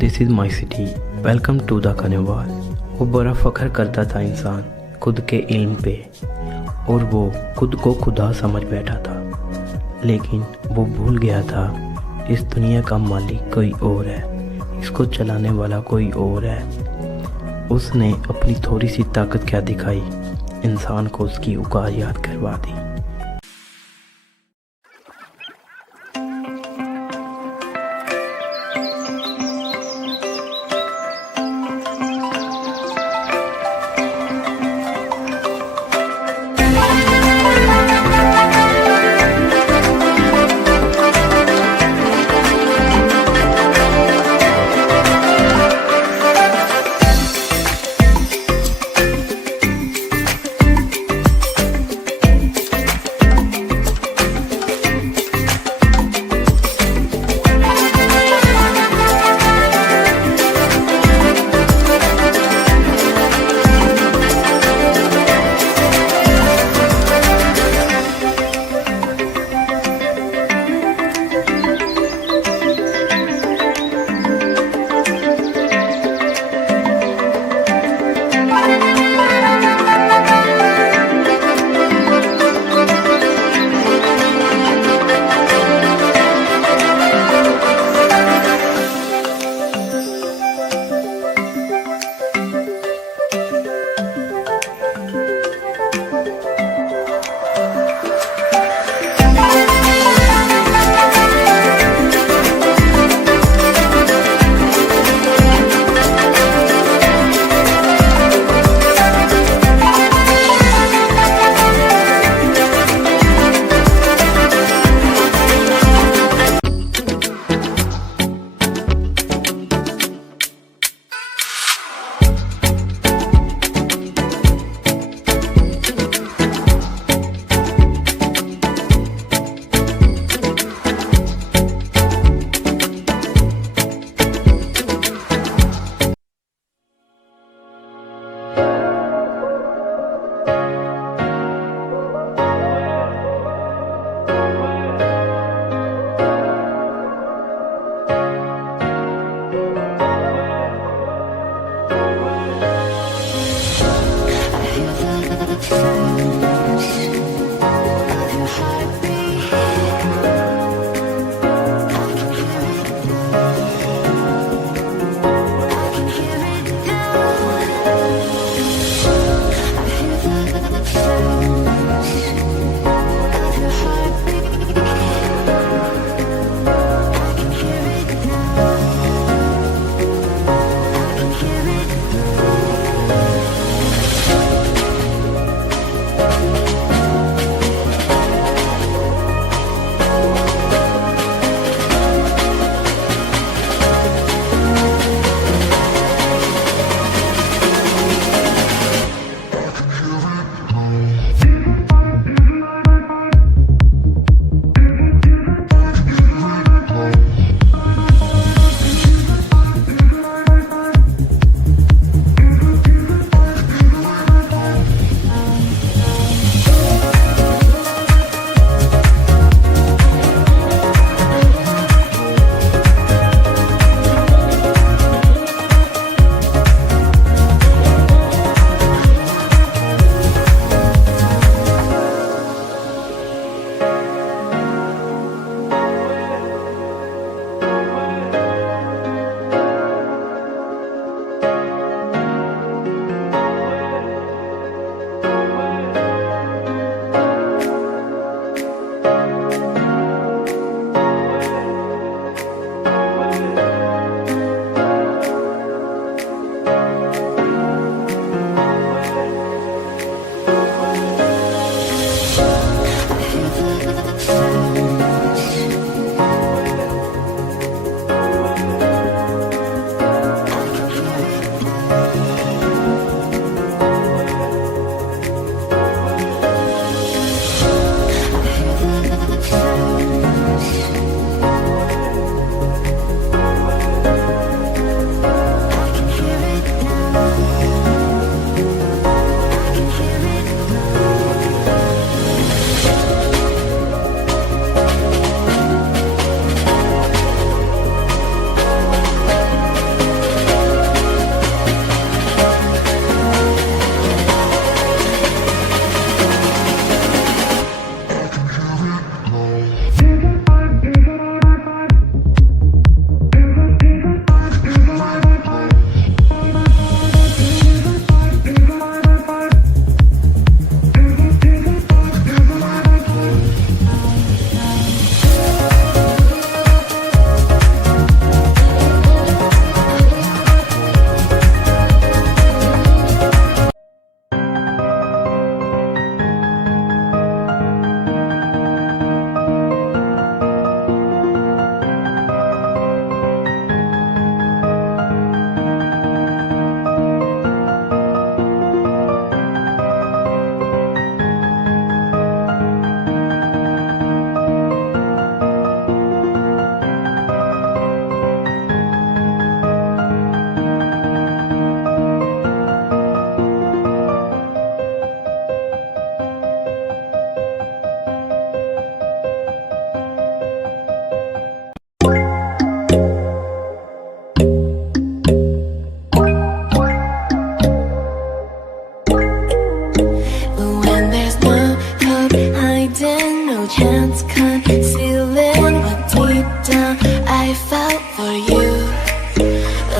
This is my city, welcome to the carnival. वो बड़ा फ़ख्र करता था इंसान खुद के इल्म पे, और वो खुद को खुदा समझ बैठा था। लेकिन वो भूल गया था इस दुनिया का मालिक कोई और है, इसको चलाने वाला कोई और है। उसने अपनी थोड़ी सी ताकत क्या दिखाई, इंसान को उसकी औकात याद करवा दी।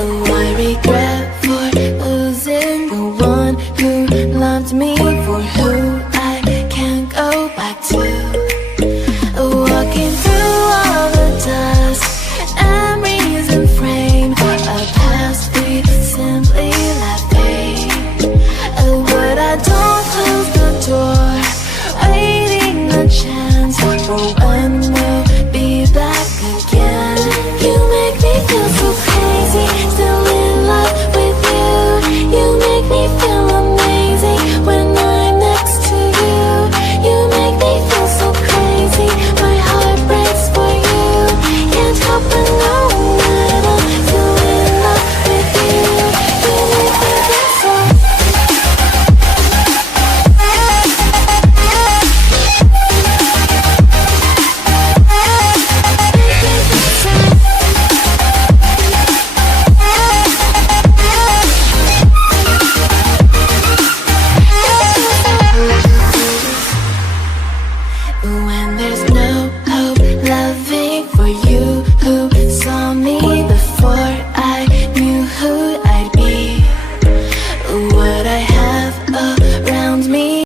Oh, I regret for losing the one who loved me, for who I can't go back to. Walking through all the dust, memories and frame, a past we simply let fade. Oh, but I don't close the door, waiting a chance for when we'll be back again. You make me feel so crazy, still in love with you. You make me feel amazing when I'm next to you. You make me feel so crazy, my heart breaks for you. Can't help but know that I'm still in love with you. You make me feel so. When